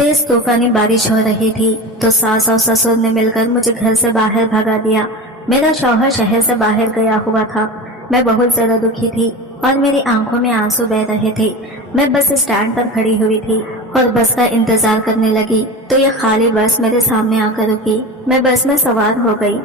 तेज तूफानी बारिश हो रही थी तो सास और ससुर ने मिलकर मुझे घर से बाहर भगा दिया। मेरा शौहर शहर से बाहर गया हुआ था। मैं बहुत ज्यादा दुखी थी और मेरी आंखों में आंसू बह रहे थे। मैं बस स्टैंड पर खड़ी हुई थी और बस का इंतजार करने लगी तो ये खाली बस मेरे सामने आकर रुकी। मैं बस में सवार हो गई।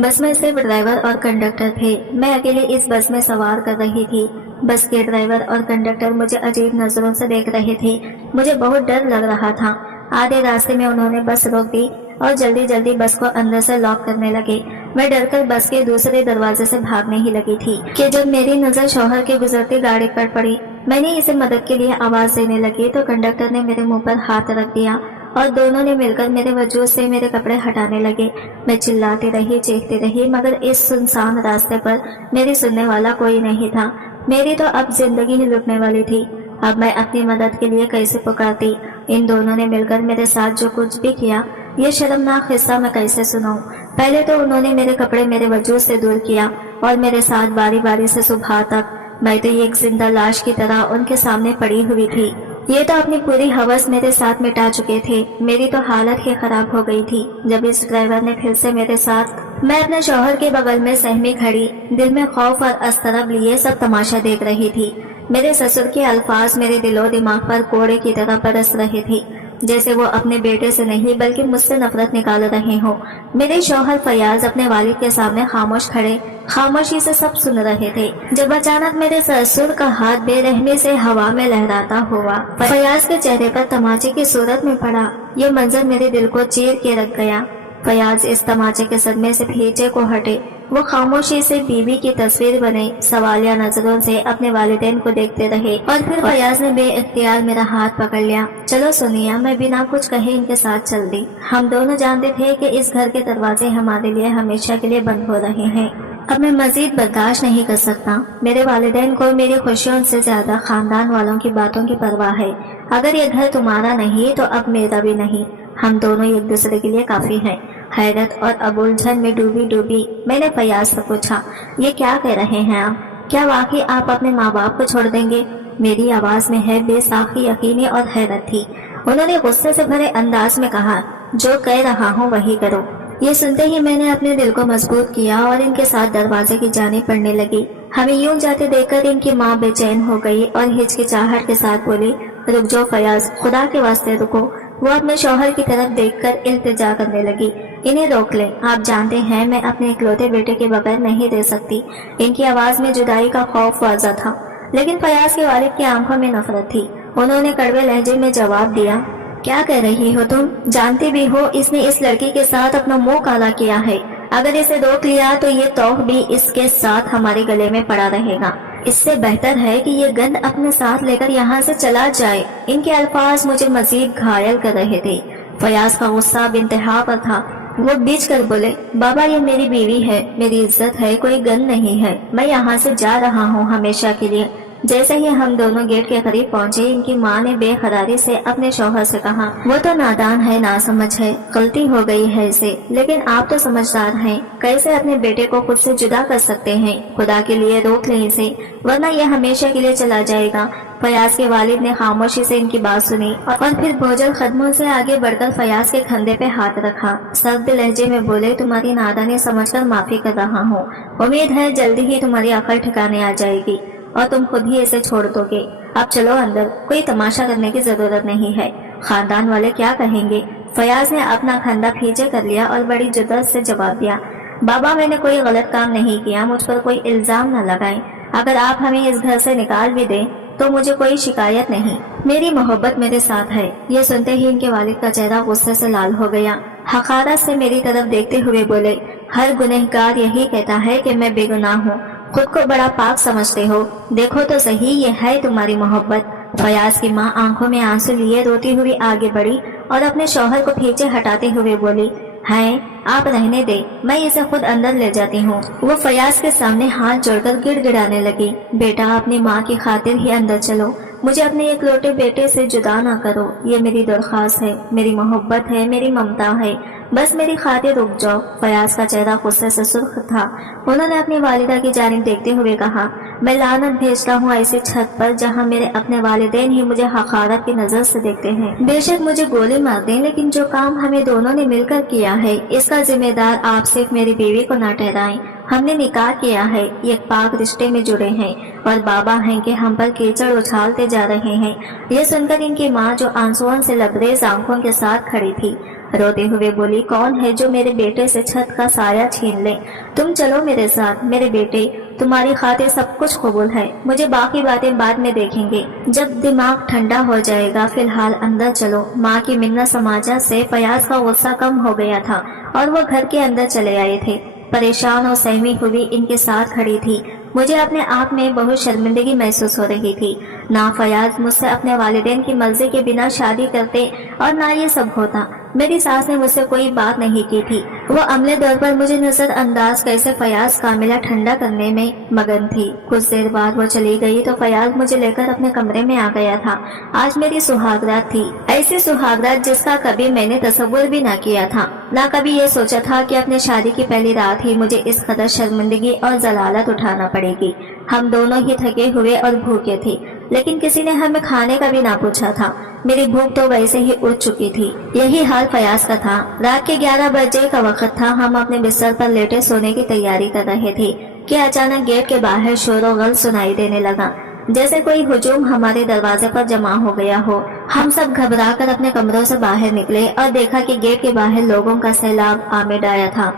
बस में सिर्फ ड्राइवर और कंडक्टर थे। मैं अकेले इस बस में सवार कर रही थी। बस के ड्राइवर और कंडक्टर मुझे अजीब नजरों से देख रहे थे। मुझे बहुत डर लग रहा था। आधे रास्ते में उन्होंने बस रोक दी और जल्दी जल्दी बस को अंदर से लॉक करने लगे। मैं डरकर बस के दूसरे दरवाजे से भागने ही लगी थी कि जब मेरी नजर शौहर की गुजरती गाड़ी पर पड़ी। मैंने इसे मदद के लिए आवाज देने लगी तो कंडक्टर ने मेरे मुंह पर हाथ रख दिया और दोनों ने मिलकर मेरे वजूद से मेरे कपड़े हटाने लगे। मैं चिल्लाती रही, चीखती रही, मगर इस सुनसान रास्ते पर मेरी सुनने वाला कोई नहीं था। मेरी तो अब जिंदगी ही लुटने वाली थी। अब मैं अपनी मदद के लिए कैसे पुकारती। इन दोनों ने मिलकर मेरे साथ जो कुछ भी किया, ये शर्मनाक हिस्सा मैं कैसे सुनाऊं। पहले तो उन्होंने मेरे कपड़े मेरे वजूद से दूर किया और मेरे साथ बारी बारी से सुबह तक मैं तो एक जिंदा लाश की तरह उनके सामने पड़ी हुई थी। ये तो अपनी पूरी हवस मेरे साथ मिटा चुके थे। मेरी तो हालत ही खराब हो गई थी जब इस ड्राइवर ने फिर से मेरे साथ। मैं अपने शौहर के बगल में सहमी खड़ी, दिल में खौफ और अस्तरब लिए सब तमाशा देख रही थी। मेरे ससुर के अल्फाज मेरे दिलो दिमाग पर कोड़े की तरह बरस रहे थे, जैसे वो अपने बेटे से नहीं बल्कि मुझसे नफरत निकाल रहे हो। मेरे शौहर फयाज अपने वालिद के सामने खामोश खड़े, खामोशी से सब सुन रहे थे जब अचानक मेरे ससुर का हाथ बेरहमी से हवा में लहराता हुआ फयाज के चेहरे पर तमाचे की सूरत में पड़ा। ये मंजर मेरे दिल को चीर के रख गया। फयाज इस तमाचे के सदमे से पीछे को हटे। वो खामोशी से बीवी की तस्वीर बने सवालिया नजरों से अपने वालिदैन को देखते रहे और फिर फयाज ने बेइख्तियार मेरा हाथ पकड़ लिया। चलो सुनिया, मैं बिना कुछ कहे इनके साथ चल दी। हम दोनों जानते थे कि इस घर के दरवाजे हमारे लिए हमेशा के लिए बंद हो रहे हैं। अब मैं मजीद बर्दाश्त नहीं कर सकता। मेरे वालिदैन को मेरी खुशियों से ज्यादा खानदान वालों की बातों की परवाह है। अगर ये घर तुम्हारा नहीं तो अब मेरा भी नहीं। हम दोनों एक दूसरे के लिए काफी हैं। हैरत और अबुलझन में डूबी डूबी मैंने फयाज से पूछा, ये क्या कह रहे हैं आप? क्या वाकई आप अपने माँ बाप को छोड़ देंगे? मेरी आवाज में है बेसाखी यकीनी और हैरत थी। उन्होंने गुस्से से भरे अंदाज में कहा, जो कह रहा हूँ वही करो। ये सुनते ही मैंने अपने दिल को मजबूत किया और इनके साथ दरवाजे की जानिब पड़ने लगी। हमें यूं जाते देखकर इनकी माँ बेचैन हो गई और हिचकिचाहट के साथ बोली, रुक जाओ फयाज, खुदा के वास्ते रुको। वो अपने शौहर की तरफ देखकर इल्तिजा करने लगी, इन्हें रोक ले। आप जानते हैं मैं अपने इकलौते बेटे के बगैर नहीं रह सकती। इनकी आवाज में जुदाई का खौफ वाज़ा था, लेकिन फयाज के वालिद की आंखों में नफरत थी। उन्होंने कड़वे लहजे में जवाब दिया, क्या कह रही हो तुम? जानती भी हो इसने इस लड़की के साथ अपना मुंह काला किया है। अगर इसे रोक लिया तो ये तौह भी इसके साथ हमारे गले में पड़ा रहेगा। इससे बेहतर है कि ये गंद अपने साथ लेकर यहाँ से चला जाए। इनके अल्फाज मुझे मजीद घायल कर रहे थे। फयाज का गुस्सा बिंतहा पर था। वो बीच कर बोले, बाबा ये मेरी बीवी है, मेरी इज्जत है, कोई गंद नहीं है। मैं यहाँ से जा रहा हूँ हमेशा के लिए। जैसे ही हम दोनों गेट के करीब पहुँचे, इनकी माँ ने बेखरारी से अपने शौहर से कहा, वो तो नादान है, नासमझ है, गलती हो गई है इसे, लेकिन आप तो समझदार हैं, कैसे अपने बेटे को खुद से जुदा कर सकते हैं? खुदा के लिए रोक लें इसे, वरना यह हमेशा के लिए चला जाएगा। फयाज के वालिद ने खामोशी से इनकी बात सुनी और फिर बोझल कदमों से आगे बढ़कर फयाज के कंधे पे हाथ रखा। सर्द लहजे में बोले, तुम्हारी नादानी समझकर माफी कर रहा हूँ। उम्मीद है जल्दी ही तुम्हारी अकल ठिकाने आ जाएगी और तुम खुद ही इसे छोड़ दोगे। अब चलो अंदर, कोई तमाशा करने की जरूरत नहीं है। खानदान वाले क्या कहेंगे? फयाज ने अपना कंधा पीछे कर लिया और बड़ी जुद्दत से जवाब दिया, बाबा मैंने कोई गलत काम नहीं किया, मुझ पर कोई इल्जाम न लगाएं। अगर आप हमें इस घर से निकाल भी दें तो मुझे कोई शिकायत नहीं। मेरी मोहब्बत मेरे साथ है। ये सुनते ही इनके वालिद का चेहरा गुस्से से लाल हो गया। हकारत से मेरी तरफ देखते हुए बोले, हर गुनहगार यही कहता है कि मैं बेगुनाह हूँ। खुद को बड़ा पाक समझते हो। देखो तो सही, ये है तुम्हारी मोहब्बत। फयाज की माँ आंखों में आंसू लिए रोती हुई आगे बढ़ी और अपने शौहर को पीछे हटाते हुए बोली, है आप रहने दे, मैं इसे खुद अंदर ले जाती हूँ। वो फयाज के सामने हाथ जोड़कर गिड़गिड़ाने लगी, बेटा अपनी माँ की खातिर ही अंदर चलो, मुझे अपने इकलौते बेटे से जुदा ना करो। ये मेरी दरख्वास्त है, मेरी मोहब्बत है, मेरी ममता है, बस मेरी खातिर रुक जाओ। फयाज का चेहरा गुस्से से सुर्ख था। उन्होंने अपनी वालिदा की जानिब देखते हुए कहा, میں لعنت بھیجتا ہوں ایسی چھت پر جہاں میرے اپنے والدین ہی مجھے حقارت کی نظر سے دیکھتے ہیں۔ بے شک مجھے گولی مار دیں، لیکن جو کام ہمیں دونوں نے مل کر کیا ہے اس کا ذمہ دار آپ صرف میری بیوی کو نہ ٹھہرائیں۔ ہم نے نکاح کیا ہے، ایک پاک رشتے میں جڑے ہیں، اور بابا ہیں کہ ہم پر کیچڑ اچھالتے جا رہے ہیں۔ یہ سن کر ان کی ماں جو آنسوؤں سے لبریز آنکھوں کے ساتھ کھڑی تھی روتے ہوئے بولی، کون ہے جو میرے بیٹے سے چھت کا سایہ چھین لے؟ تم چلو میرے ساتھ میرے بیٹے، تمہاری خاطر سب کچھ قبول ہے، مجھے باقی باتیں بعد میں دیکھیں گے، جب دماغ ٹھنڈا ہو جائے گا، فی الحال اندر چلو۔ ماں کی منت سماجت سے فیاض کا غصہ کم ہو گیا تھا اور وہ گھر کے اندر چلے آئے تھے۔ پریشان اور سہمی ہوئی ان کے ساتھ کھڑی تھی۔ مجھے اپنے آپ میں بہت شرمندگی محسوس ہو رہی تھی۔ نہ فیاض مجھ سے اپنے والدین کی مرضی کے بنا شادی کرتے اور نہ یہ سب ہوتا۔ میری ساس نے مجھ سے کوئی بات نہیں کی تھی، وہ عملے طور پر مجھے نظر انداز کیسے فیاض کاملہ ٹھنڈا کرنے میں مگن تھی۔ کچھ دیر بعد وہ چلی گئی تو فیاض مجھے لے کر اپنے کمرے میں آ گیا تھا۔ آج میری سہاگ رات تھی، ایسی سہاگ رات جس کا کبھی میں نے تصور بھی نہ کیا تھا، نہ کبھی یہ سوچا تھا کہ اپنے شادی کی پہلی رات ہی مجھے اس قدر شرمندگی اور ضلالت اٹھانا پڑے گی۔ ہم دونوں ہی تھکے ہوئے اور بھوکے تھے، لیکن کسی نے ہمیں کھانے کا بھی نہ پوچھا تھا۔ میری بھوک تو ویسے ہی اٹھ چکی تھی۔ یہی حال فیاض کا تھا۔ رات کے 11 بجے کا وقت تھا، ہم اپنے بستر پر لیٹے سونے کی تیاری کر رہے تھے کہ اچانک گیٹ کے باہر شور و غل سنائی دینے لگا، جیسے کوئی ہجوم ہمارے دروازے پر جمع ہو گیا ہو۔ ہم سب گھبرا کر اپنے کمروں سے باہر نکلے اور دیکھا کہ گیٹ کے باہر لوگوں کا سیلاب آمد آیا تھا۔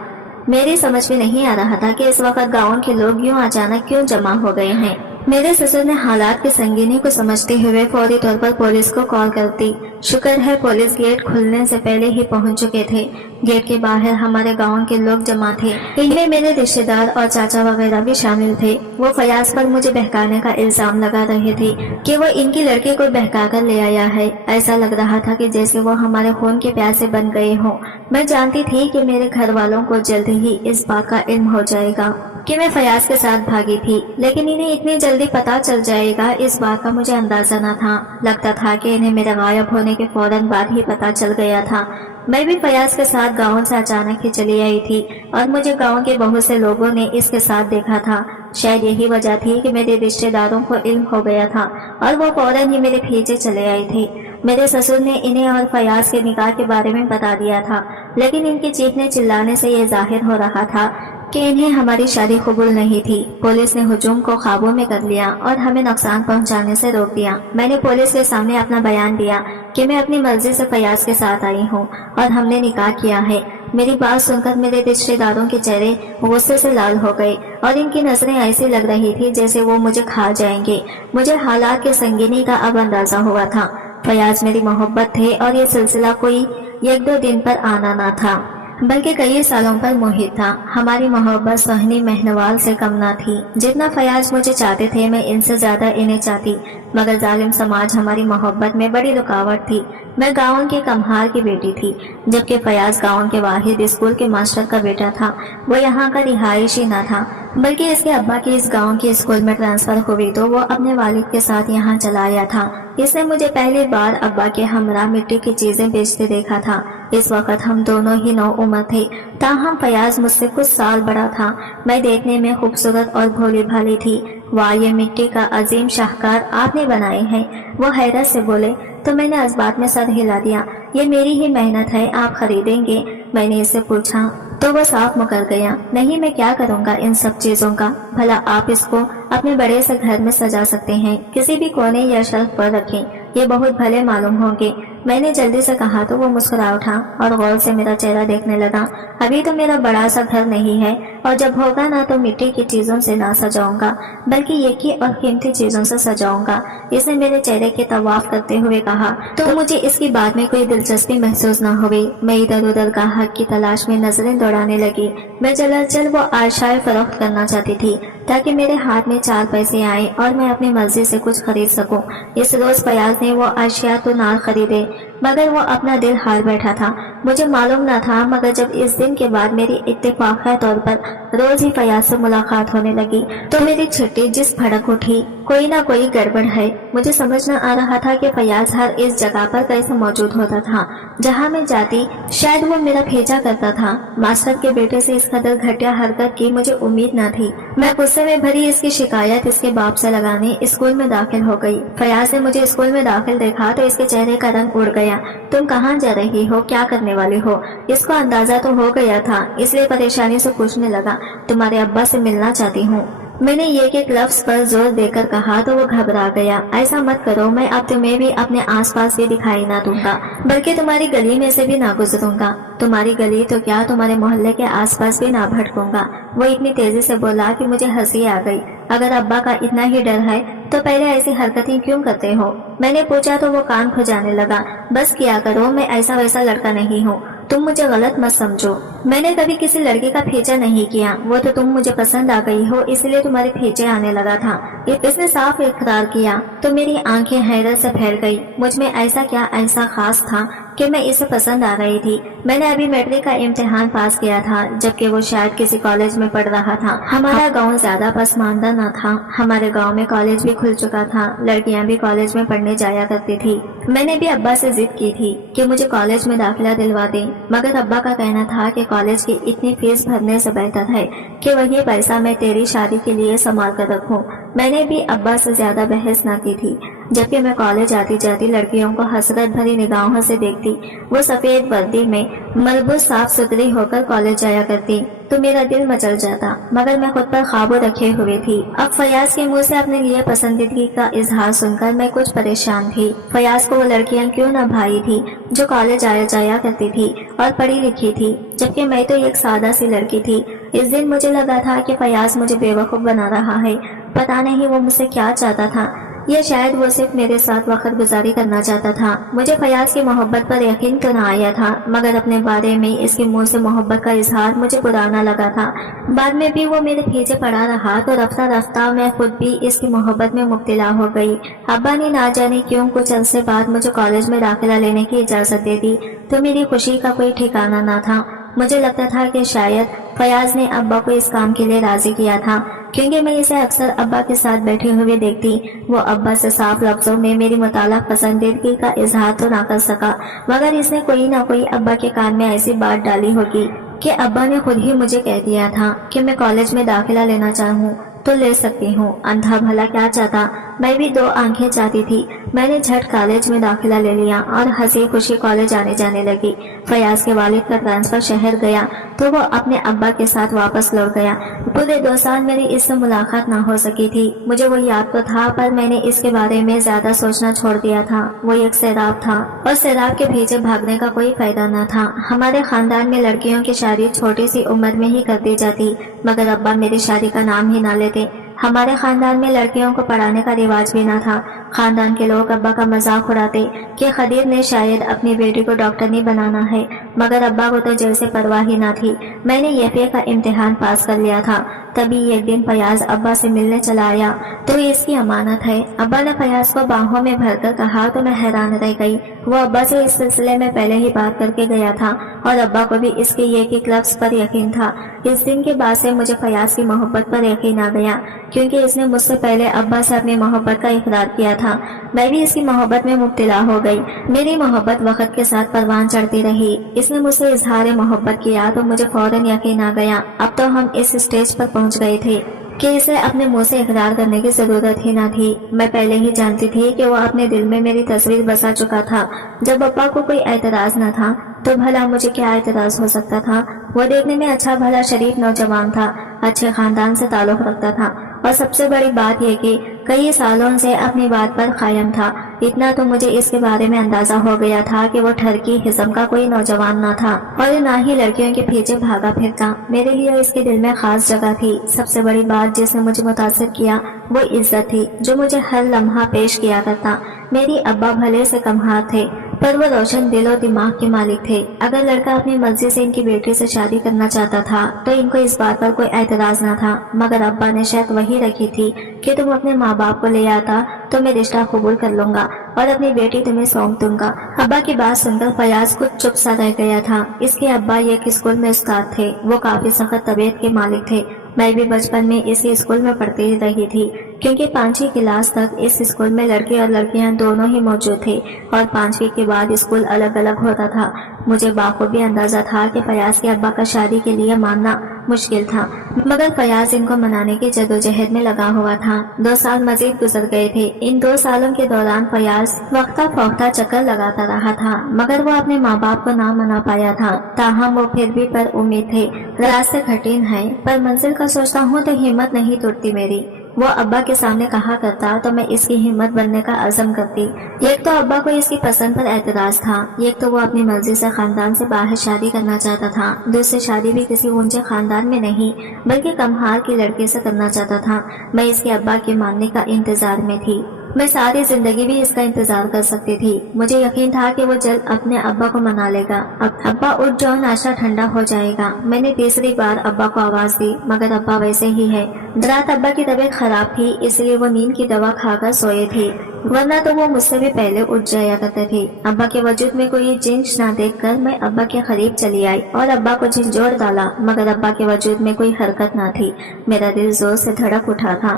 میری سمجھ میں نہیں آ رہا تھا کہ اس وقت گاؤں کے لوگ یوں اچانک کیوں جمع ہو گئے ہیں۔ میرے سسر نے حالات کی سنگینی کو سمجھتے ہوئے فوری طور پر پولیس کو کال کر دی۔ شکر ہے پولیس گیٹ کھلنے سے پہلے ہی پہنچ چکے تھے۔ گیٹ کے باہر ہمارے گاؤں کے لوگ جمع تھے، ان میں میرے رشتے دار اور چاچا وغیرہ بھی شامل تھے۔ وہ فیاض پر مجھے بہکانے کا الزام لگا رہے تھے کہ وہ ان کی لڑکی کو بہکا کر لے آیا ہے۔ ایسا لگ رہا تھا کہ جیسے وہ ہمارے خون کے پیاسے بن گئے ہوں۔ میں جانتی تھی کہ میرے گھر والوں کو جلد ہی اس بات کا علم ہو جائے گا کہ میں فیاض کے ساتھ بھاگی تھی، لیکن انہیں اتنی جلدی پتہ چل جائے گا اس بات کا مجھے اندازہ نہ تھا۔ لگتا تھا کہ انہیں میرے غائب ہونے کے فوراً بعد ہی پتہ چل گیا تھا۔ میں بھی فیاض کے ساتھ گاؤں سے اچانک ہی چلی آئی تھی اور مجھے گاؤں کے بہت سے لوگوں نے اس کے ساتھ دیکھا تھا۔ شاید یہی وجہ تھی کہ میرے رشتے داروں کو علم ہو گیا تھا اور وہ فوراً ہی میرے پیچھے چلے آئے تھے۔ میرے سسر نے انہیں اور فیاض کے نکاح کے بارے میں بتا دیا تھا، لیکن ان کے چیخنے چلانے سے یہ ظاہر ہو رہا تھا کہ انہیں ہماری شادی قبول نہیں تھی۔ پولیس نے ہجوم کو قابو میں کر لیا اور ہمیں نقصان پہنچانے سے روک دیا۔ میں نے پولیس کے سامنے اپنا بیان دیا کہ میں اپنی مرضی سے فیاض کے ساتھ آئی ہوں اور ہم نے نکاح کیا ہے۔ میری بات سن کر میرے رشتے داروں کے چہرے غصے سے لال ہو گئے اور ان کی نظریں ایسی لگ رہی تھی جیسے وہ مجھے کھا جائیں گے۔ مجھے حالات کی سنگینی کا اب اندازہ ہوا تھا۔ فیاض میری محبت تھے اور یہ سلسلہ کوئی 1-2 دن پر آنا نہ تھا، بلکہ کئی سالوں پر محیط تھا۔ ہماری محبت سہنی مہنوال سے کم نہ تھی۔ جتنا فیاض مجھے چاہتے تھے میں ان سے زیادہ انہیں چاہتی، مگر ظالم سماج ہماری محبت میں بڑی رکاوٹ تھی۔ میں گاؤں کے کمہار کی بیٹی تھی، جبکہ فیاض گاؤں کے واحد اسکول کے ماسٹر کا بیٹا تھا۔ وہ یہاں کا رہائشی نہ تھا، بلکہ اس کے ابا کی اس گاؤں کے اسکول میں ٹرانسفر ہوئی تو وہ اپنے والد کے ساتھ یہاں چلا آیا تھا۔ اس نے مجھے پہلی بار ابا کے ہمراہ مٹی کی چیزیں بیچتے دیکھا تھا۔ اس وقت ہم دونوں ہی نو عمر تھے، تاہم فیاض مجھ سے کچھ سال بڑا تھا۔ میں دیکھنے میں خوبصورت اور بھولی بھالی تھی۔ واہ، یہ مٹی کا عظیم شاہکار آپ نے بنائے ہیں، وہ حیرت سے بولے تو میں نے اس بات میں سر ہلا دیا۔ یہ میری ہی محنت ہے، آپ خریدیں گے؟ میں نے اس سے پوچھا تو وہ صاف مکر گیا، نہیں میں کیا کروں گا ان سب چیزوں کا، بھلا آپ اس کو اپنے بڑے سے گھر میں سجا سکتے ہیں، کسی بھی کونے یا شرف پر رکھیں، یہ بہت بھلے معلوم ہوں گے۔ میں نے جلدی سے کہا تو وہ مسکرا اٹھا اور غور سے میرا چہرہ دیکھنے لگا۔ ابھی تو میرا بڑا سا گھر نہیں ہے، اور جب ہوگا نا تو مٹی کی چیزوں سے نہ سجاؤں گا، بلکہ یقی اور قیمتی چیزوں سے سجاؤں گا۔ اس نے میرے چہرے کے طواف کرتے ہوئے کہا تو مجھے اس کی بات میں کوئی دلچسپی محسوس نہ ہوئی۔ میں ادھر ادھر گاہک کی تلاش میں نظریں دوڑانے لگی۔ میں جلد وہ اشیاء فروخت کرنا چاہتی تھی تاکہ میرے ہاتھ میں 4 پیسے آئیں اور میں اپنی مرضی سے کچھ خرید سکوں۔ اس روز فیاض نے وہ اشیاء تو نہ خریدے، مگر وہ اپنا دل ہار بیٹھا تھا۔ مجھے معلوم نہ تھا، مگر جب اس دن کے بعد میری اتفاقیہ طور پر روز ہی فیاض سے ملاقات ہونے لگی تو میری چھٹی جس بھڑک اٹھی کوئی نہ کوئی گڑبڑ ہے۔ مجھے سمجھ نہ آ رہا تھا کہ فیاض ہر اس جگہ پر کیسے موجود ہوتا تھا جہاں میں جاتی شاید وہ میرا بھیجا کرتا تھا۔ ماسٹر کے بیٹے سے اس قدر گھٹیا حرکت کی مجھے امید نہ تھی۔ میں غصے میں بھری اس کی شکایت اس کے باپ سے لگانے اسکول میں داخل ہو گئی۔ فیاض نے مجھے اسکول میں داخل دیکھا تو اس کے چہرے کا رنگ اڑ گیا۔ تم کہاں جا رہی ہو، کیا کرنے والی ہو؟ اس کو اندازہ تو ہو گیا تھا، اس لیے پریشانی سے پوچھنے لگا۔ تمہارے ابا سے ملنا چاہتی ہوں۔ میں نے ایک لفظ پر زور دے کر کہا تو وہ گھبرا گیا۔ ایسا مت کرو، میں اب تمہیں بھی اپنے آس پاس بھی دکھائی نہ دوں گا، بلکہ تمہاری گلی میں سے بھی نہ گزروں گا۔ تمہاری گلی تو کیا، تمہارے محلے کے آس پاس بھی نہ بھٹکوں گا۔ وہ اتنی تیزی سے بولا کہ مجھے ہنسی آ گئی۔ اگر ابا کا اتنا ہی ڈر ہے تو پہلے ایسی حرکتیں کیوں کرتے ہو؟ میں نے پوچھا تو وہ کان کھجانے لگا۔ بس کیا کرو، میں ایسا ویسا لڑکا نہیں ہوں، تم مجھے غلط مت سمجھو۔ میں نے کبھی کسی لڑکی کا پیچھا نہیں کیا، وہ تو تم مجھے پسند آ گئی ہو اس لیے تمہارے پیچھے آنے لگا تھا۔ اس نے صاف اقرار کیا تو میری آنکھیں حیرت سے پھیل گئی۔ مجھ میں ایسا کیا ایسا خاص تھا کہ میں اسے پسند آ رہی تھی؟ میں نے ابھی میٹرک کا امتحان پاس کیا تھا جبکہ وہ شاید کسی کالج میں پڑھ رہا تھا۔ ہمارا گاؤں زیادہ پسماندہ نہ تھا، ہمارے گاؤں میں کالج بھی کھل چکا تھا، لڑکیاں بھی کالج میں پڑھنے جایا کرتی تھی۔ میں نے بھی ابا سے ضد کی تھی کہ مجھے کالج میں داخلہ دلوا دیں، مگر ابا کا کہنا تھا کہ کالج کی اتنی فیس بھرنے سے بہتر ہے کہ وہی پیسہ میں تیری شادی کے لیے سنبھال کر رکھوں۔ میں نے بھی ابا سے زیادہ بحث نہ کی تھی۔ جبکہ میں کالج آتی جاتی لڑکیوں کو حسرت بھری نگاہوں سے دیکھتی، وہ سفید وردی میں ملبوس صاف ستھری ہو کر کالج جایا کرتی تو میرا دل مچل جاتا، مگر میں خود پر قابو رکھے ہوئے تھی۔ اب فیاض کے منہ سے اپنے لیے پسندیدگی کا اظہار سن کر میں کچھ پریشان تھی۔ فیاض کو وہ لڑکیاں کیوں نہ بھائی تھی جو کالج آیا جایا کرتی تھی اور پڑھی لکھی تھی، جبکہ میں تو ایک سادہ سی لڑکی تھی۔ اس دن مجھے لگا تھا کہ فیاض مجھے بیوقوف بنا رہا ہے، پتہ نہیں وہ مجھ سے کیا چاہتا تھا، یا شاید وہ صرف میرے ساتھ وقت گزاری کرنا چاہتا تھا۔ مجھے فیاض کی محبت پر یقین تو نہ آیا تھا، مگر اپنے بارے میں اس کے منہ سے محبت کا اظہار مجھے پرانا لگا تھا۔ بعد میں بھی وہ میرے پیچھے پڑا رہا تو رفتہ رفتہ میں خود بھی اس کی محبت میں مبتلا ہو گئی۔ ابا نے نہ جانے کیوں کچھ عرصے بعد مجھے کالج میں داخلہ لینے کی اجازت دے دی تو میری خوشی کا کوئی ٹھکانہ نہ تھا۔ مجھے لگتا تھا کہ شاید فیاض نے ابا کو اس کام کے لیے راضی کیا تھا، کیونکہ میں اسے اکثر ابا کے ساتھ بیٹھے ہوئے دیکھتی۔ وہ ابا سے صاف لفظوں میں میری متعلق پسندیدگی کا اظہار تو نہ کر سکا، مگر اس نے کوئی نہ کوئی ابا کے کان میں ایسی بات ڈالی ہوگی کہ ابا نے خود ہی مجھے کہہ دیا تھا کہ میں کالج میں داخلہ لینا چاہوں تو لے سکتی ہوں۔ اندھا بھلا کیا چاہتا، میں بھی دو آنکھیں چاہتی تھی۔ میں نے جھٹ کالج میں داخلہ لے لیا اور ہنسی خوشی کالج آنے جانے لگی۔ فیاض کے والد کا ٹرانسفر شہر گیا تو وہ اپنے ابا کے ساتھ واپس لوٹ گیا۔ پورے 2 سال میری اس سے ملاقات نہ ہو سکی تھی۔ مجھے وہ یاد تو تھا پر میں نے اس کے بارے میں زیادہ سوچنا چھوڑ دیا تھا۔ وہ ایک سیراب تھا اور سیراب کے پیچھے بھاگنے کا کوئی فائدہ نہ تھا۔ ہمارے خاندان میں لڑکیوں کی شادی چھوٹی سی عمر میں ہی کر دی جاتی، مگر ابا میری شادی کا نام ہی نہ لیتے۔ ہمارے خاندان میں لڑکیوں کو پڑھانے کا رواج بھی نہ تھا۔ خاندان کے لوگ ابا کا مذاق اڑاتے کہ خدیر نے شاید اپنی بیٹی کو ڈاکٹر نہیں بنانا ہے، مگر ابا کو تو جیسے پرواہ ہی نہ تھی۔ میں نے ایف.اے. کا امتحان پاس کر لیا تھا، تبھی ایک دن فیاض ابا سے ملنے چلا آیا تو اس کی امانت ہے۔ ابا نے فیاض کو باہوں میں بھر کر کہا تو میں حیران رہ گئی۔ وہ ابا سے اس سلسلے میں پہلے ہی بات کر کے گیا تھا اور ابا کو بھی اس کے ایک لفظ پر یقین تھا۔ اس دن کے بعد سے مجھے فیاض کی محبت پر یقین آ گیا، کیونکہ اس نے مجھ سے پہلے ابا سے اپنی محبت کا اقرار کیا تھا۔ میں بھی اس کی محبت میں مبتلا ہو گئی۔ میری محبت وقت کے ساتھ پروان چڑھتی رہی۔ اس نے مجھ سے اظہار محبت کیا تو مجھے فوراً یقین آ گیا۔ اب تو ہم اس اسٹیج پر پہنچ گئے تھے کہ اسے اپنے منہ سے اقرار کرنے کی ضرورت ہی نہ تھی۔ میں پہلے ہی جانتی تھی کہ وہ اپنے دل میں میری تصویر بسا چکا تھا۔ جب ابا کو کوئی اعتراض نہ تھا تو بھلا مجھے کیا اعتراض ہو سکتا تھا؟ وہ دیکھنے میں اچھا بھلا شریف نوجوان تھا، اچھے خاندان سے تعلق رکھتا تھا اور سب سے بڑی بات یہ کہ کئی سالوں سے اپنی بات پر قائم تھا۔ اتنا تو مجھے اس کے بارے میں اندازہ ہو گیا تھا کہ وہ ٹھرکی قسم کا کوئی نوجوان نہ تھا اور نہ ہی لڑکیوں کے پیچھے بھاگا پھرتا۔ میرے لیے اس کے دل میں خاص جگہ تھی۔ سب سے بڑی بات جس نے مجھے متاثر کیا وہ عزت تھی جو مجھے ہر لمحہ پیش کیا کرتا۔ میری ابا بھلے سے کمہار تھے پر وہ روشن دل و دماغ کے مالک تھے۔ اگر لڑکا اپنی مرضی سے ان کی بیٹی سے شادی کرنا چاہتا تھا تو ان کو اس بات پر کوئی اعتراض نہ تھا، مگر ابا نے شرط وہی رکھی تھی کہ تم اپنے ماں باپ کو لے آتا تو میں رشتہ قبول کر لوں گا اور اپنی بیٹی تمہیں سونپ دوں گا۔ ابا کی بات سن کر فیاض کچھ چپ سا رہ گیا تھا۔ اس کے ابا ایک اسکول میں استاد تھے، وہ کافی سخت طبیعت کے مالک تھے۔ میں بھی بچپن میں اسی اسکول میں پڑھتی رہی تھی۔ क्योंकि 5वीं क्लास तक इस स्कूल में लड़के और लड़कियां दोनों ही मौजूद थे और 5वीं के बाद स्कूल अलग अलग होता था। मुझे बाखूबी अंदाजा था कि फयाज के अब्बा का शादी के लिए मानना मुश्किल था, मगर फयाज इनको मनाने की जदोजहद में लगा हुआ था। 2 साल मजीद गुजर गए थे। इन 2 सालों के दौरान फयाज वक्ता फौक्ता चक्कर लगाता रहा था, मगर वो अपने माँ बाप को ना मना पाया था। ताहम वो फिर भी पर उम्मीद थे। रास्ते कठिन है, पर मंजिल का सोचता हूँ तो हिम्मत नहीं टूटती मेरी। वो अब्बा के सामने कहा करता तो मैं इसकी हिम्मत बनने का अज़म करती। एक तो अब्बा को इसकी पसंद पर एतराज था, एक तो वो अपनी मर्जी से खानदान से बाहर शादी करना चाहता था। दूसरी शादी भी किसी ऊंचे खानदान में नहीं बल्कि कमहार की लड़की से करना चाहता था। मैं इसके अब्बा के मानने का इंतजार में थी। मैं सारी जिंदगी भी इसका इंतजार कर सकती थी। मुझे यकीन था कि वो जल्द अपने अब्बा को मना लेगा। अब्बा उठ जाओ, नाश्ता ठंडा हो जाएगा। मैंने तीसरी बार अब्बा को आवाज दी, मगर अब्बा वैसे ही है। रात अब्बा की तबीयत खराब थी, इसलिए वो नींद की दवा खाकर सोए थे, वरना तो वो मुझसे भी पहले उठ जाया करते थे। अब्बा के वजूद में कोई जिंच ना देखकर मैं अब्बा के करीब चली आई और अब्बा को झिंझोड़ डाला, मगर अब्बा के वजूद में कोई हरकत ना थी। मेरा दिल जोर से धड़क उठा था।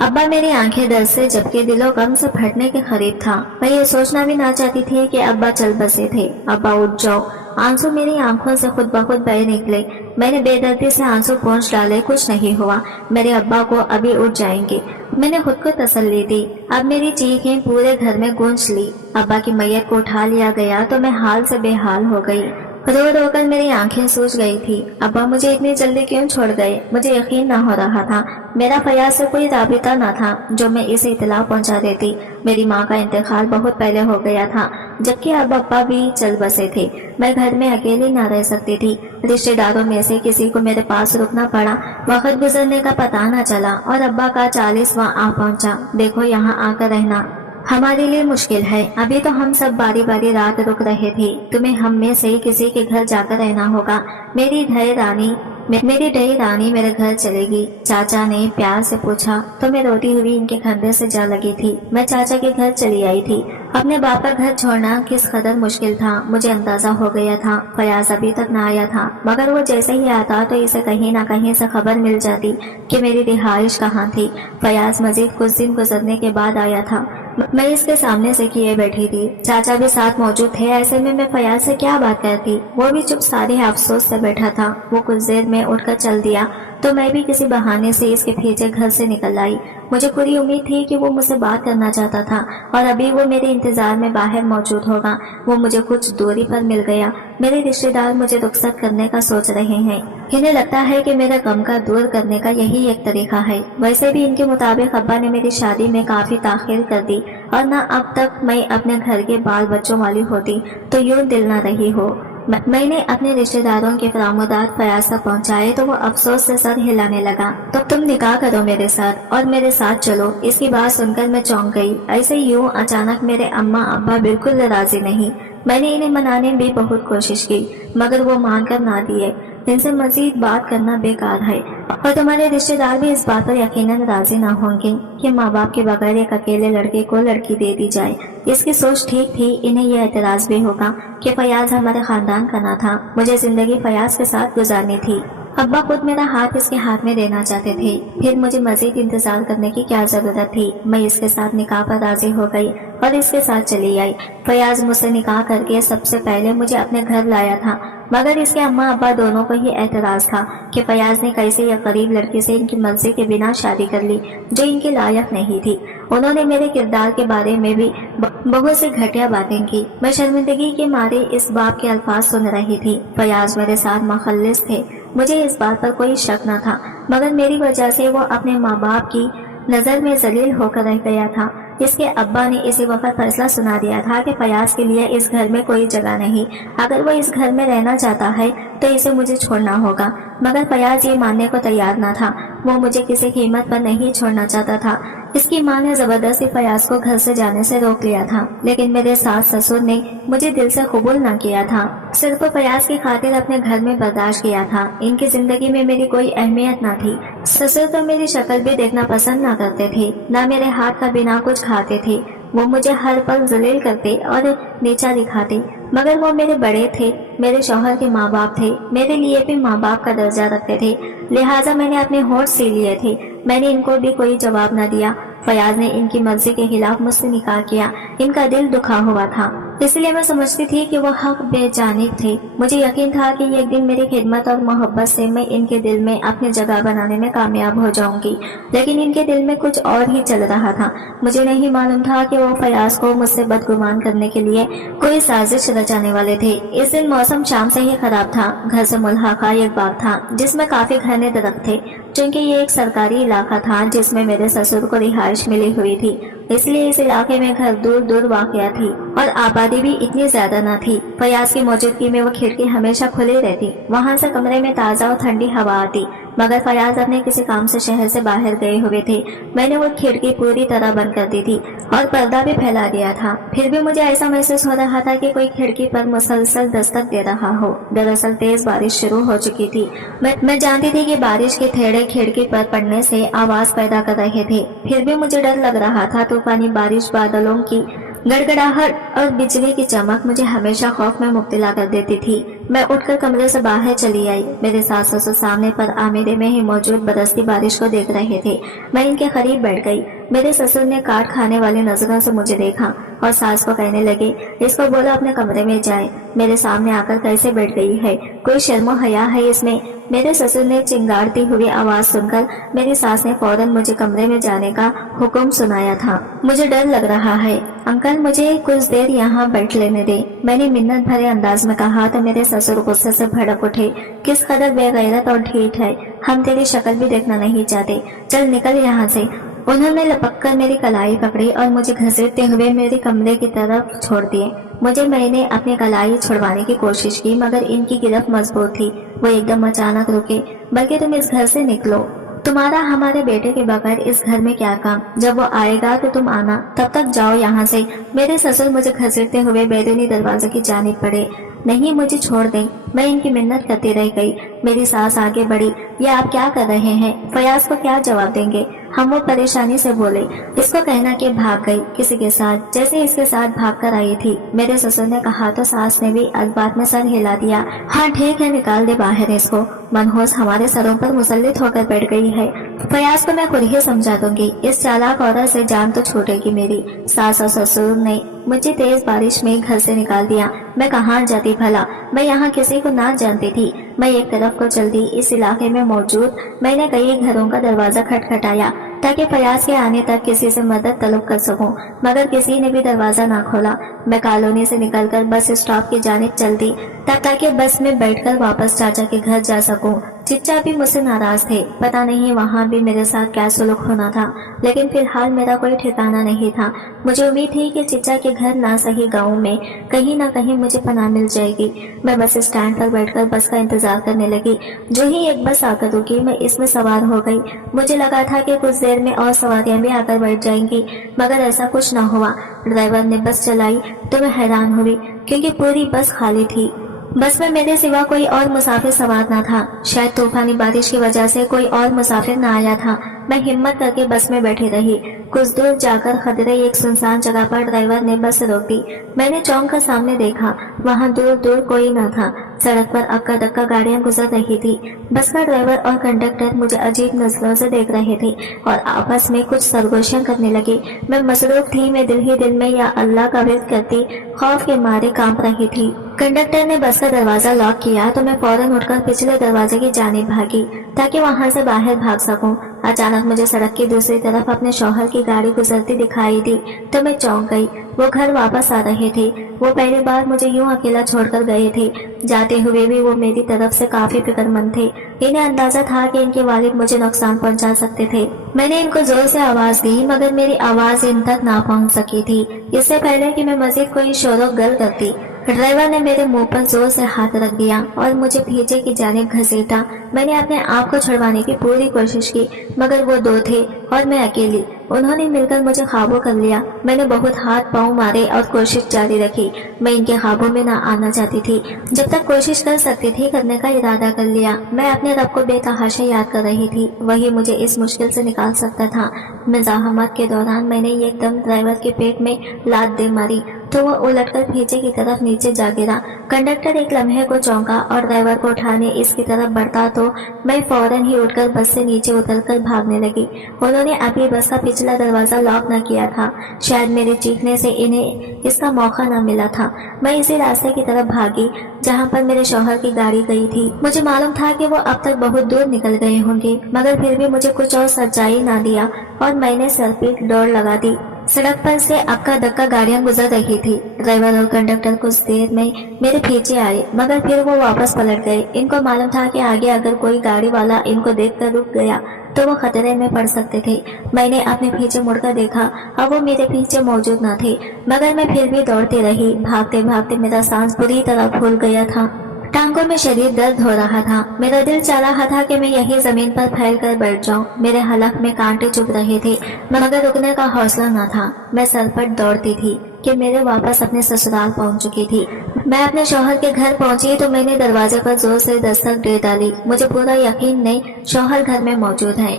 अब्बा मेरी आंखें दर्द से जबकि दिलो गम से फटने के करीब था। मैं ये सोचना भी ना चाहती थी कि अब्बा चल बसे थे। अब्बा उठ जाओ। आंसू मेरी आंखों से खुद ब खुद बह निकले। मैंने बेदर्दी से आंसू पोंछ डाले। कुछ नहीं हुआ, मेरे अब्बा को अभी उठ जाएंगे। मैंने खुद को तसल्ली दी। अब मेरी चीखें पूरे घर में गूंज ली। अब्बा की मैयत को उठा लिया गया तो मैं हाल से बेहाल हो गई। रो रो कर मेरी आंखें सूज गई थी। अब्बा मुझे इतनी जल्दी क्यों छोड़ गए? मुझे यकीन ना हो रहा था। मेरा फयाज से कोई राबिता ना था जो मैं इसे इतला पहुंचा देती। मेरी माँ का इंतकाल बहुत पहले हो गया था, जबकि अब अब्बा भी चल बसे थे। मैं घर में अकेली ना रह सकती थी। रिश्तेदारों में से किसी को मेरे पास रुकना पड़ा। वक्त गुजरने का पता न चला और अब्बा का 40वां आ पहुंचा। देखो, यहाँ आकर रहना हमारे लिए मुश्किल है। अभी तो हम सब बारी बारी रात रुक रहे थे। तुम्हें हम में से किसी के घर जाकर रहना होगा। मेरी ढई रानी मेरे घर चलेगी। चाचा ने प्यार से पूछा तो मैं रोती हुई इनके कंधे से जा लगी थी। मैं चाचा के घर चली आई थी। अपने बाप का घर छोड़ना किस कदर मुश्किल था मुझे अंदाजा हो गया था। फयाज अभी तक न आया था, मगर वो जैसे ही आता तो इसे कहीं ना कहीं से खबर मिल जाती कि मेरी रिहाइश कहाँ थी। फयाज मजीद कुछ दिन गुजरने के बाद आया था। मैं इसके सामने से किए बैठी थी। चाचा भी साथ मौजूद थे। ऐसे में मैं फयाज से क्या बात करती? वो भी चुप सारे अफसोस से बैठा था। वो कुछ देर में उठकर चल दिया तो मैं भी किसी बहाने से इसके पीछे घर से निकल आई। मुझे पूरी उम्मीद थी कि वो मुझसे बात करना चाहता था और अभी वो मेरे इंतजार में बाहर मौजूद होगा। वो मुझे कुछ दूरी पर मिल गया। मेरे रिश्तेदार मुझे रुखसत करने का सोच रहे हैं। इन्हें लगता है कि मेरे गम का दूर करने का यही एक तरीका है। वैसे भी इनके मुताबिक अब्बा ने मेरी शादी में काफी ताखीर कर दी और न अब तक मैं अपने घर के बाल बच्चों वाली होती तो यूं दिल न रही हो। मैंने अपने रिश्तेदारों के फरामदात फयाज तक पहुँचाए तो वो अफसोस से सर हिलाने लगा। तो तुम निकाह करो मेरे साथ और मेरे साथ चलो। इसकी बात सुनकर मैं चौंक गई। ऐसे यूं अचानक मेरे अम्मा अब्बा बिल्कुल राजी नहीं। मैंने इन्हें मनाने भी बहुत कोशिश की, मगर वो मानकर ना दिए। इनसे मजीद बात करना बेकार है और तुम्हारे रिश्तेदार भी इस बात पर यकीनन राजी ना होंगे कि माँ बाप के बगैर एक अकेले लड़के को लड़की दे दी जाए। इसकी सोच ठीक थी। इन्हें यह एतराज भी होगा कि फयाज हमारे खानदान का ना था। मुझे जिंदगी फयाज के साथ गुजारनी थी। अब्बा खुद मेरा हाथ इसके हाथ में देना चाहते थे। फिर मुझे मजीद इंतजार करने की क्या जरूरत थी? मैं इसके साथ निकाह पर राजी हो गई और इसके साथ चली आई। फयाज मुझसे निकाह करके सबसे पहले मुझे अपने घर लाया था, मगर इसके अम्मा अब्बा दोनों को ही एतराज था कि फयाज ने कैसे या करीब लड़की से इनकी मर्जी के बिना शादी कर ली जो इनके लायक नहीं थी। उन्होंने मेरे किरदार के बारे में भी बहुत सी घटिया बातें की। मैं शर्मिंदगी के मारे इस बाप के अल्फाज सुन रही थी। फयाज मेरे साथ मुखल्लिस थे, मुझे इस बात पर कोई शक न था, मगर मेरी वजह से वो अपने माँ बाप की नजर में जलील होकर रह गया था। इसके अब्बा ने इसी वक्त फैसला सुना दिया था कि फयाज के लिए इस घर में कोई जगह नहीं। अगर वो इस घर में रहना चाहता है तो इसे मुझे छोड़ना होगा, मगर फयाज ये मानने को तैयार न था। वो मुझे किसी कीमत पर नहीं छोड़ना चाहता था। इसकी माँ ने जबरदस्ती फयाज को घर से जाने से रोक लिया था, लेकिन मेरे सास ससुर ने मुझे दिल से कबूल न किया था। सिर्फ फयाज की खातिर अपने घर में बर्दाश्त किया था। इनकी जिंदगी में मेरी कोई अहमियत न थी। ससुर तो मेरी शक्ल भी देखना पसंद न करते थे, न मेरे हाथ का बिना कुछ खाते थे। वो मुझे हर पल जलील करते और नीचा दिखाते, मगर वो मेरे बड़े थे, मेरे शौहर के माँ बाप थे, मेरे लिए भी माँ बाप का दर्जा रखते थे। लिहाजा मैंने अपने होठ सी लिए थे। मैंने इनको भी कोई जवाब न दिया। फयाज ने इनकी मर्जी के खिलाफ मुझसे निकाह किया। इनका दिल दुखा हुआ था, इसलिए मैं समझती थी कि वो हक बेजानिब थे। मुझे यकीन था कि एक दिन मेरी खिदमत और मोहब्बत से मैं इनके दिल में अपनी जगह बनाने में कामयाब हो जाऊंगी, लेकिन इनके दिल में कुछ और ही चल रहा था। मुझे नहीं मालूम था कि वो फयाज को मुझसे बदगुमान करने के लिए कोई साजिश रचाने वाले थे। इस दिन मौसम शाम से ही खराब था। घर से मुल्हाका एक बाग था जिसमें काफी घने दरख्त थे, क्योंकि ये एक सरकारी इलाका था जिसमें मेरे ससुर को रिहाइश मिली हुई थी, इसलिए इस इलाके में घर दूर दूर वाक़या थी और आबादी भी इतनी ज्यादा न थी। फयाज की मौजूदगी में वो खिड़की हमेशा खुली रहती, वहाँ से कमरे में ताज़ा और ठंडी हवा आती, मगर फयाज अपने किसी काम से शहर से बाहर गए हुए थे। मैंने वो खिड़की पूरी तरह बंद कर दी थी और पर्दा भी फैला दिया था। फिर भी मुझे ऐसा महसूस हो रहा था कि कोई खिड़की पर मुसलसल दस्तक दे रहा हो। दरअसल तेज बारिश शुरू हो चुकी थी। मैं जानती थी कि बारिश के थेड़े खिड़की पर पड़ने से आवाज पैदा कर रहे थे, फिर भी मुझे डर लग रहा था। तूफानी बारिश, बादलों की गड़गड़ाहट और बिजली की चमक मुझे हमेशा खौफ में मुब्तला कर देती थी। मैं उठकर कमरे से बाहर चली आई। मेरे सास ससुर सामने पर आमेरे में ही मौजूद बरसती बारिश को देख रहे थे। मैं इनके करीब बैठ गई। मेरे ससुर ने काट खाने वाली नजरों से मुझे देखा और सास को कहने लगे, इसको बोलो अपने कमरे में जाए। मेरे सामने आकर कैसे बैठ गई है, कोई शर्मो हया है इसमें। मेरे ससुर ने चिंगारती हुई आवाज सुनकर मेरी सास ने फौरन मुझे कमरे में जाने का हुक्म सुनाया था। मुझे डर लग रहा है, अंकल मुझे कुछ देर यहाँ बैठ लेने दे, मैंने मिन्नत भरे अंदाज में कहा तो मेरे ससुर गुस्से से भड़क उठे। किस कदर बेगैरत और ढीठ है, हम तेरी शक्ल भी देखना नहीं चाहते, चल निकल यहाँ से। उन्होंने लपक कर मेरी कलाई पकड़ी और मुझे घसीटते हुए मेरे कमरे की तरफ छोड़ दिए। मैंने अपनी कलाई छुड़वाने की कोशिश की, मगर इनकी गिरफ्त मजबूत थी। वो एकदम अचानक रुके। बल्कि तुम इस घर से निकलो, तुम्हारा हमारे बेटे के बगैर इस घर में क्या काम, जब वो आएगा तो तुम आना, तब तक जाओ यहाँ से। मेरे ससुर मुझे घसीटते हुए बैरूनी दरवाजे की जानिब बढ़े। नहीं, मुझे छोड़ दें, मैं इनकी मिन्नत करती रह गई। मेरी सास आगे बढ़ी। ये आप क्या कर रहे हैं, फयाज को क्या जवाब देंगे। हम वो परेशानी से बोले, इसको कहना कि भाग गई किसी के साथ, जैसे इसके साथ भाग कर आई थी। मेरे ससुर ने कहा तो सास ने भी इस बात में सर हिला दिया। हाँ ठीक है, निकाल दे बाहर इसको। मनहूस हमारे सरों पर मुसल्लित होकर बैठ गई है। फयाज को मैं खुद ही समझा दूंगी, इस चालाक औरत से जान तो छूटेगी मेरी। सास और ससुर ने मुझे तेज बारिश में घर से निकाल दिया। मैं कहाँ जाती भला, मैं यहाँ किसी को ना जानती थी। मैं एक तरफ को चल दी। इस इलाके में मौजूद मैंने कई घरों का दरवाजा खटखटाया ताकि फयाज के आने तक किसी से मदद तलब कर सकूं, मगर किसी ने भी दरवाजा ना खोला। मैं कॉलोनी से निकलकर बस स्टॉप की जानिब चल दी ताकि बस में बैठकर वापस चाचा के घर जा सकूं। चिच्चा भी मुझसे नाराज थे, पता नहीं वहाँ भी मेरे साथ क्या सुलूक होना था, लेकिन फिलहाल मेरा कोई ठिकाना नहीं था। मुझे उम्मीद थी कि चिच्चा के घर ना सही गाँव में कहीं ना कहीं मुझे पनाह मिल जाएगी। मैं बस स्टैंड पर बैठकर बस का इंतजार करने लगी। जो ही एक बस आकर रुकी, मैं इसमें सवार हो गई। मुझे लगा था कि कुछ देर में और सवारियां भी आकर बैठ जाएंगी, मगर ऐसा कुछ न हुआ। ड्राइवर ने बस चलाई तो मैं हैरान हुई, क्योंकि पूरी बस खाली थी। बस में मेरे सिवा कोई और मुसाफिर सवार न था। शायद तूफानी बारिश की वजह से कोई और मुसाफिर न आया था। मैं हिम्मत करके बस में बैठी रही। कुछ दूर जाकर खदरे एक सुनसान जगह पर ड्राइवर ने बस रोक दी। मैंने चौंक कर सामने देखा, वहाँ दूर दूर कोई न था। सड़क पर अक्का दक्का गाड़ियां गुजर रही थी। बस का ड्राइवर और कंडक्टर मुझे अजीब नजरों से देख रहे थे और आपस में कुछ सरगोशियां करने लगे। मैं मसरूफ थी। मैं दिल ही दिल में या अल्लाह का विर्द करती खौफ के मारे कांप रही थी। कंडक्टर ने बस का दरवाजा लॉक किया तो मैं फौरन उठकर पिछले दरवाजे की जानिब भागी ताकि वहां से बाहर भाग सकूं। अचानक मुझे सड़क की दूसरी तरफ अपने शौहर की गाड़ी गुजरती दिखाई दी तो मैं चौंक गई। वो घर वापस आ रहे थे। वो पहली बार मुझे यूं अकेला छोड़कर गए थे। जाते हुए भी वो मेरी तरफ से काफी फिक्रमंद थे। इन्हें अंदाजा था कि इनके वालिद मुझे नुकसान पहुंचा सकते थे। मैंने इनको जोर से आवाज दी, मगर मेरी आवाज इन तक ना पहुंच सकी थी। इससे पहले कि मैं मजीद कोई शोरो गर करती, ड्राइवर ने मेरे मुंह पर जोर से हाथ रख दिया और मुझे पीछे की जानिब घसीटा। मैंने अपने आप को छुड़वाने की पूरी कोशिश की, मगर वो दो थे और मैं अकेली। उन्होंने मिलकर मुझे काबू कर लिया। मैंने बहुत हाथ पांव मारे और कोशिश जारी रखी। मैं इनके काबू में ना आना चाहती थी। जब तक कोशिश कर सकती थी करने का इरादा कर लिया। मैं अपने रब को बेतहाशा याद कर रही थी, वही मुझे इस मुश्किल से निकाल सकता था। मज़ाहमत के दौरान मैंने एकदम ड्राइवर के पेट में लात दे मारी। तो वो उलटकर पीछे की तरफ नीचे जा गिरा। कंडक्टर एक लम्हे को चौंका और ड्राइवर को उठाने इसकी तरफ बढ़ता तो मैं फौरन ही उठकर बस से नीचे उतरकर भागने लगी। उन्होंने अभी बस का पिछला दरवाजा लॉक न किया था। शायद मेरे चीखने से इन्हें इसका मौका न मिला था। मैं इसी रास्ते की तरफ भागी जहाँ पर मेरे शौहर की गाड़ी गई थी। मुझे मालूम था कि वो अब तक बहुत दूर निकल गए होंगे, मगर फिर भी मुझे कुछ और सच्चाई ना दिया और मैंने सरपीट दौड़ लगा दी। सड़क पर से अक्का दक्का गाड़ियां गुजर रही थी। ड्राइवर और कंडक्टर कुछ देर में मेरे पीछे आए, मगर फिर वो वापस पलट गए। इनको मालूम था कि आगे अगर कोई गाड़ी वाला इनको देखकर रुक गया तो वो खतरे में पड़ सकते थे। मैंने अपने पीछे मुड़कर देखा, अब वो मेरे पीछे मौजूद न थे, मगर मैं फिर भी दौड़ती रही। भागते भागते मेरा सांस बुरी तरह फूल गया था। टांगों में शरीर दर्द हो रहा था। मेरा दिल चाह रहा था कि मैं यही जमीन पर फैल कर बैठ जाऊं। मेरे हलक में कांटे चुभ रहे थे, मगर रुकने का हौसला न था। मैं सरपट दौड़ती थी कि मेरे वापस अपने ससुराल पहुंच चुकी थी। मैं अपने शौहर के घर पहुंची तो मैंने दरवाजे पर जोर से दस्तक दे डाली। मुझे पूरा यकीन नहीं शौहर घर में मौजूद है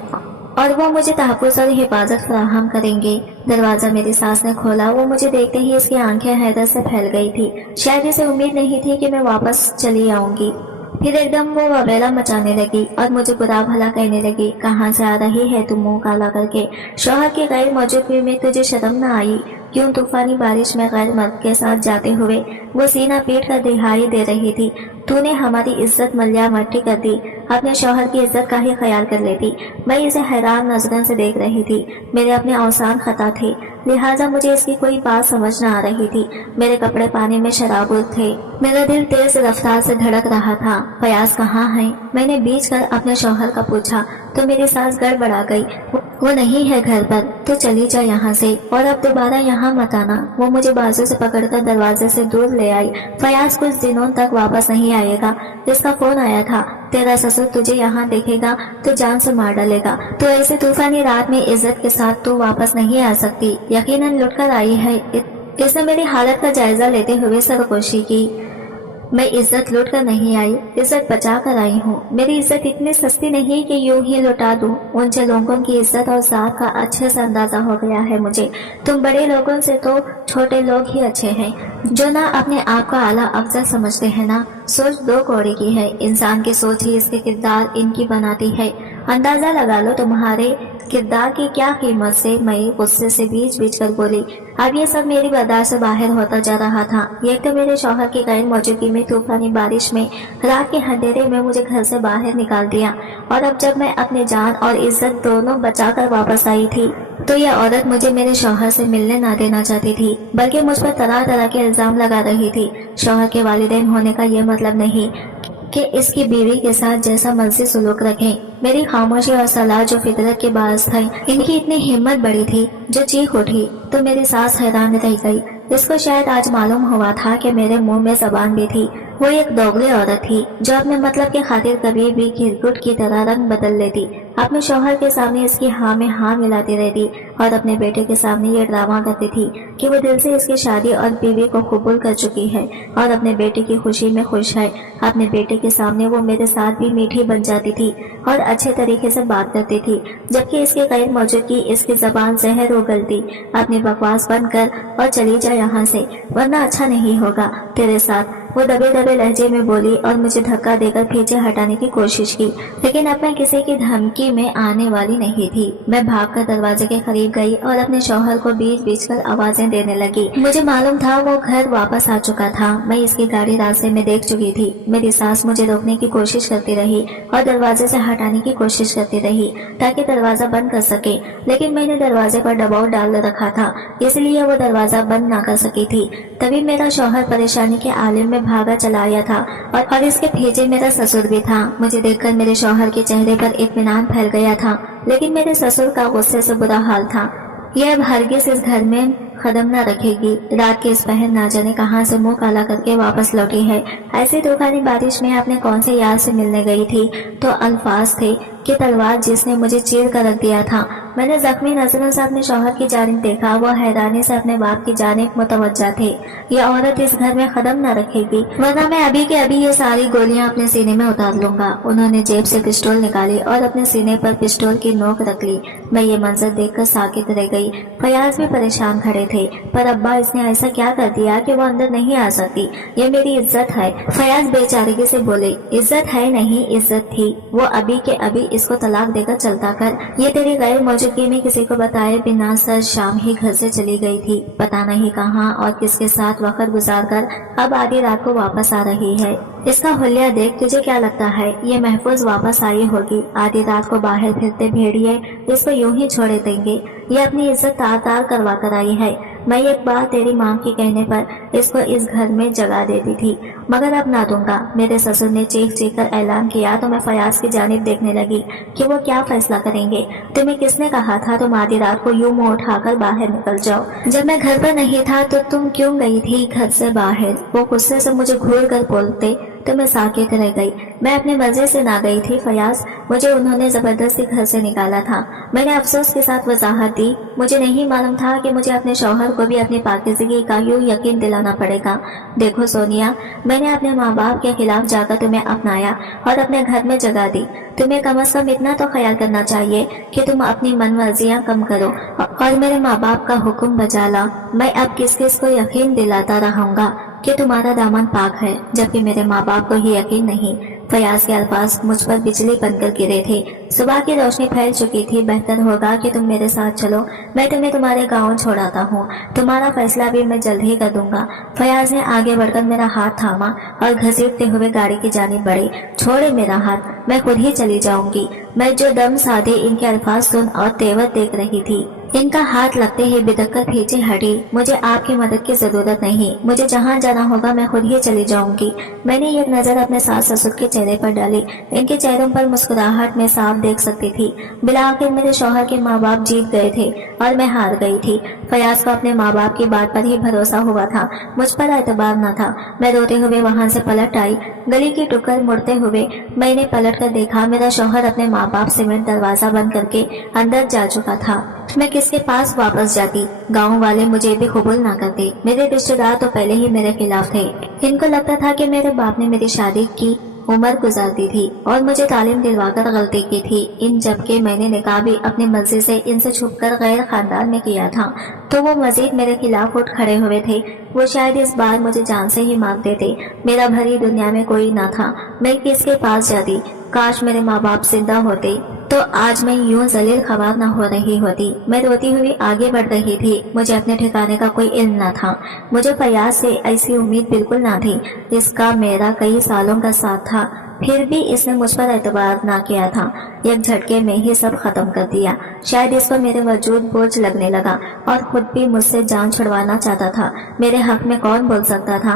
और वो मुझे तहफ़्फ़ुज़ और हिफाजत फराहम करेंगे। दरवाजा मेरी सास ने खोला। वो मुझे देखते ही इसकी आंखें हैरत से फैल गई थी। शायद इसे उम्मीद नहीं थी कि मैं वापस चली आऊंगी। फिर एकदम वो वबेला मचाने लगी और मुझे बुरा भला कहने लगी। कहाँ से आ रही है तुम मुंह काला करके? शौहर की गैर मौजूदगी में तुझे शर्म न आई? क्यों तूफानी बारिश में गैर मर्द के साथ जाते हुए वो सीना पीट कर दिहाई दे रही थी। तूने हमारी इज्जत मलिया मट्टी कर दी। अपने शौहर की इज्जत का ही ख्याल कर लेती। मैं इसे हैरान नजरों से देख रही थी। मेरे अपने औसान खता थे, लिहाजा मुझे इसकी कोई बात समझ न आ रही थी। मेरे कपड़े पानी में शराबुर थे। मेरा दिल तेज रफ्तार से धड़क रहा था। फयाज कहाँ है? मैंने बीच कर अपने शौहर का पूछा तो मेरी सांस गड़बड़ा गई। वो नहीं है घर पर, तो चली जा यहाँ से और अब दोबारा यहाँ मत आना। वो मुझे बाजू से पकड़कर दरवाजे से दूर ले आई। फयाज कुछ दिनों तक वापस नहीं आएगा। इसका फोन आया था, तेरा ससुर तुझे यहाँ देखेगा तो जान से मार डालेगा। तो ऐसे तूफानी रात में इज्जत के साथ तू वापस नहीं आ सकती। यकीनन लुटकर आई है। इसने मेरी हालत का जायजा लेते हुए सरगोशी की। मैं इज्जत लूट कर नहीं आई, इज्जत बचा कर आई हूँ। मेरी इज्जत इतनी सस्ती नहीं कि यूं ही लुटा दूं। उन लोगों की इज्जत और ज़ात का अच्छे से अंदाजा हो गया है मुझे। तुम बड़े लोगों से तो छोटे लोग ही अच्छे हैं, जो ना अपने आप का आला अफजल समझते हैं ना सोच दो कौड़ी की है। इंसान की सोच ही इसके किरदार इनकी बनाती है। अंदाजा लगा लो तुम्हारे किरदार की क्या कीमत से मैं गुस्से से बीच बीच कर बोली। अब ये सब मेरी बर्दाश्त से बाहर होता जा रहा था। एक तो मेरे शौहर की गैर मौजूदगी में तूफानी बारिश में रात के अंधेरे में मुझे घर से बाहर निकाल दिया, और अब जब मैं अपनी जान और इज्जत दोनों बचाकर वापस आई थी तो यह औरत मुझे मेरे शौहर से मिलने ना देना चाहती थी, बल्कि मुझ पर तरह तरह के इल्जाम लगा रही थी। शौहर के वालिदैन होने का यह मतलब नहीं कि इसकी बीवी के साथ जैसा मर्जी सुलूक रखें। मेरी खामोशी और सलाह जो फितरत के बायस थी, इनकी इतनी हिम्मत बड़ी थी जो चीख उठी तो मेरी सास हैरान रह गई। इसको शायद आज मालूम हुआ था कि मेरे मुंह में जबान भी थी। वो एक दोगली औरत थी जो अपने मतलब के खातिर कभी भी गिरगुट की तरह रंग बदल लेती। अपने शौहर के सामने इसकी हाँ में हाँ मिलाती रहती और अपने बेटे के सामने ये ड्रामा करती थी कि वो दिल से इसकी शादी और बीवी को कबूल कर चुकी है और अपने बेटे की खुशी में खुश है। अपने बेटे के सामने वो मेरे साथ भी मीठी बन जाती थी और अच्छे तरीके से बात करती थी, जबकि इसकी गैर मौजूदगी इसकी जबान जहर उगलती। अपनी बकवास बंद कर और चली जा यहाँ से, वरना अच्छा नहीं होगा तेरे साथ। वो दबे दबे लहजे में बोली और मुझे धक्का देकर पीछे हटाने की कोशिश की, लेकिन अब मैं किसी की धमकी में आने वाली नहीं थी। मैं भागकर दरवाजे के करीब गई और अपने शौहर को बीच बीच कर आवाजें देने लगी। मुझे मालूम था वो घर वापस आ चुका था। मैं इसकी गाड़ी रास्ते में देख चुकी थी। मेरी सास मुझे रोकने की कोशिश करती रही और दरवाजे से हटाने की कोशिश करती रही ताकि दरवाजा बंद कर सके, लेकिन मैंने दरवाजे पर दबाव डाल रखा था, इसलिए वो दरवाजा बंद ना कर सकी थी। तभी मेरा शौहर परेशानी के आलिम में भागा चला आया था और इसके पीछे मेरा ससुर भी था। मुझे देखकर मेरे शौहर के चेहरे पर इत्मीनान फैल गया था, लेकिन मेरे ससुर का गुस्से से बुरा हाल था। यह अब हरगिज़ इस घर में कदम न रखेगी। रात के इस पहर ना जाने कहां से मुंह काला करके वापस लौटी है। ऐसी तूफानी बारिश में अपने कौन से यार से मिलने गई थी तो अल्फाज थे कि तलवार जिसने मुझे चीर कर रख दिया था। میں نے زخمی نظروں سے اپنے شوہر کی جانب دیکھا، وہ حیرانی سے اپنے باپ کی جانب متوجہ تھے۔ یہ عورت اس گھر میں قدم نہ رکھے گی ورنہ میں ابھی کے ابھی یہ ساری گولیاں اپنے سینے میں اتار لوں گا۔ انہوں نے جیب سے پسٹول نکالی اور اپنے سینے پر پسٹول کی نوک رکھ لی۔ میں یہ منظر دیکھ کر ساکت رہ گئی۔ فیاض بھی پریشان کھڑے تھے، پر ابا اس نے ایسا کیا کر دیا کہ وہ اندر نہیں آ سکتی؟ یہ میری عزت ہے۔ فیاض بے چارگی سے بولے، عزت ہے نہیں، عزت تھی۔ وہ ابھی کے ابھی اس کو طلاق دے کر چلتا کر۔ یہ تیری غیر موجودگی میں کسی کو بتائے بنا سر شام ہی گھر سے چلی گئی تھی، پتہ نہیں کہاں اور کس کے ساتھ وقت گزار کر اب آدھی رات کو واپس آ رہی ہے۔ اس کا حلیہ دیکھ تجھے کیا لگتا ہے یہ محفوظ واپس آئی ہوگی؟ آدھی رات کو باہر پھرتے بھیڑیے اس کو یوں ہی چھوڑے دیں گے؟ یہ اپنی عزت تار تار کروا کر آئی ہے۔ میں ایک بار تیری ماں کے کہنے پر اس کو اس گھر میں جگہ دیتی تھی، مگر اب نہ دوں گا۔ میرے سسر نے چیخ چیخ کر اعلان کیا تو میں فیاض کی جانب دیکھنے لگی کہ وہ کیا فیصلہ کریں گے۔ تمہیں کس نے کہا تھا تم آدھی رات کو یوں منہ اٹھا کر باہر نکل جاؤ؟ جب میں گھر پر نہیں تھا تو تم کیوں گئی تھی گھر سے باہر؟ وہ غصے سے مجھے گھور کر بولتے تو میں ساکت رہ گئی۔ میں اپنے مرضی سے نہ گئی تھی فیاض، مجھے انہوں نے زبردستی گھر سے نکالا تھا۔ میں نے افسوس کے ساتھ وضاحت دی، مجھے نہیں معلوم تھا کہ مجھے اپنے شوہر کو بھی اپنی پاکیزگی کا یوں یقین دلانا پڑے گا۔ دیکھو سونیا، میں نے اپنے ماں باپ کے خلاف جا کر تمہیں اپنایا اور اپنے گھر میں جگہ دی۔ تمہیں کم از کم اتنا تو خیال کرنا چاہیے کہ تم اپنی من مرضیاں کم کرو اور میرے ماں باپ کا حکم بجا لا۔ میں اب کس کس کو یقین دلاتا رہوں گا کہ تمہارا دامن پاک ہے، جبکہ میرے ماں باپ کو ہی یقین نہیں۔ فیاض کے الفاظ مجھ پر بجلی بن کر گرے تھے۔ صبح کی روشنی پھیل چکی تھی۔ بہتر ہوگا کہ تم میرے ساتھ چلو، میں تمہیں تمہارے گاؤں چھوڑاتا ہوں، تمہارا فیصلہ بھی میں جلد ہی کر دوں گا۔ فیاض نے آگے بڑھ کر میرا ہاتھ تھاما اور گھسیٹتے ہوئے گاڑی کی جانب بڑھے۔ چھوڑے میرا ہاتھ، میں خود ہی چلی جاؤں گی۔ میں جو دم سادے ان کے الفاظ سن اور تیور دیکھ رہی تھی، ان کا ہاتھ لگتے ہی بدک کر پیچھے ہٹی۔ مجھے آپ کی مدد کی ضرورت نہیں، مجھے جہاں جانا ہوگا میں خود ہی چلی جاؤں گی۔ میں نے ایک نظر اپنے ساس سسر کے چہرے پر ڈالی، ان کے چہروں پر مسکراہٹ میں صاف دیکھ سکتی تھی۔ بالآخر میرے شوہر کے ماں باپ جیت گئے تھے اور میں ہار گئی تھی۔ فیاض کو اپنے ماں باپ کی بات پر ہی بھروسہ ہوا تھا، مجھ پر اعتبار نہ تھا۔ میں روتے ہوئے وہاں سے پلٹ آئی۔ گلی کی ٹکر مڑتے ہوئے میں نے پلٹ کر دیکھا، میرا شوہر اپنے ماں باپ سیمنٹ دروازہ بند کر کے اندر جا چکا تھا۔ میں کس کے پاس واپس جاتی؟ گاؤں والے مجھے بھی قبول نہ کرتے، میرے رشتے دار تو پہلے ہی میرے خلاف تھے۔ ان کو لگتا تھا کہ میرے باپ نے میری شادی کی عمر گزار دی تھی اور مجھے تعلیم دلوا کر غلطی کی تھی، جبکہ میں نے نکاح بھی اپنی مرضی سے ان سے چھپ کر غیر خاندان میں کیا تھا، تو وہ مزید میرے خلاف اٹھ کھڑے ہوئے تھے۔ وہ شاید اس بار مجھے جان سے ہی مار دیتے۔ میرا بھری دنیا میں کوئی نہ تھا، میں کس کے پاس جاتی؟ کاش میرے ماں باپ زندہ ہوتے تو آج میں یوں ذلیل خوار نہ ہو رہی ہوتی۔ میں روتی ہوئی آگے بڑھ رہی تھی، مجھے اپنے ٹھکانے کا کوئی علم نہ تھا۔ مجھے فیاض سے ایسی امید بالکل نہ تھی، اس کا میرا کئی سالوں کا ساتھ تھا، پھر بھی اس نے مجھ پر اعتبار نہ کیا تھا، ایک جھٹکے میں ہی سب ختم کر دیا۔ شاید اس کو میرے وجود بوجھ لگنے لگا اور خود بھی مجھ سے جان چھڑوانا چاہتا تھا۔ میرے حق میں کون بول سکتا تھا؟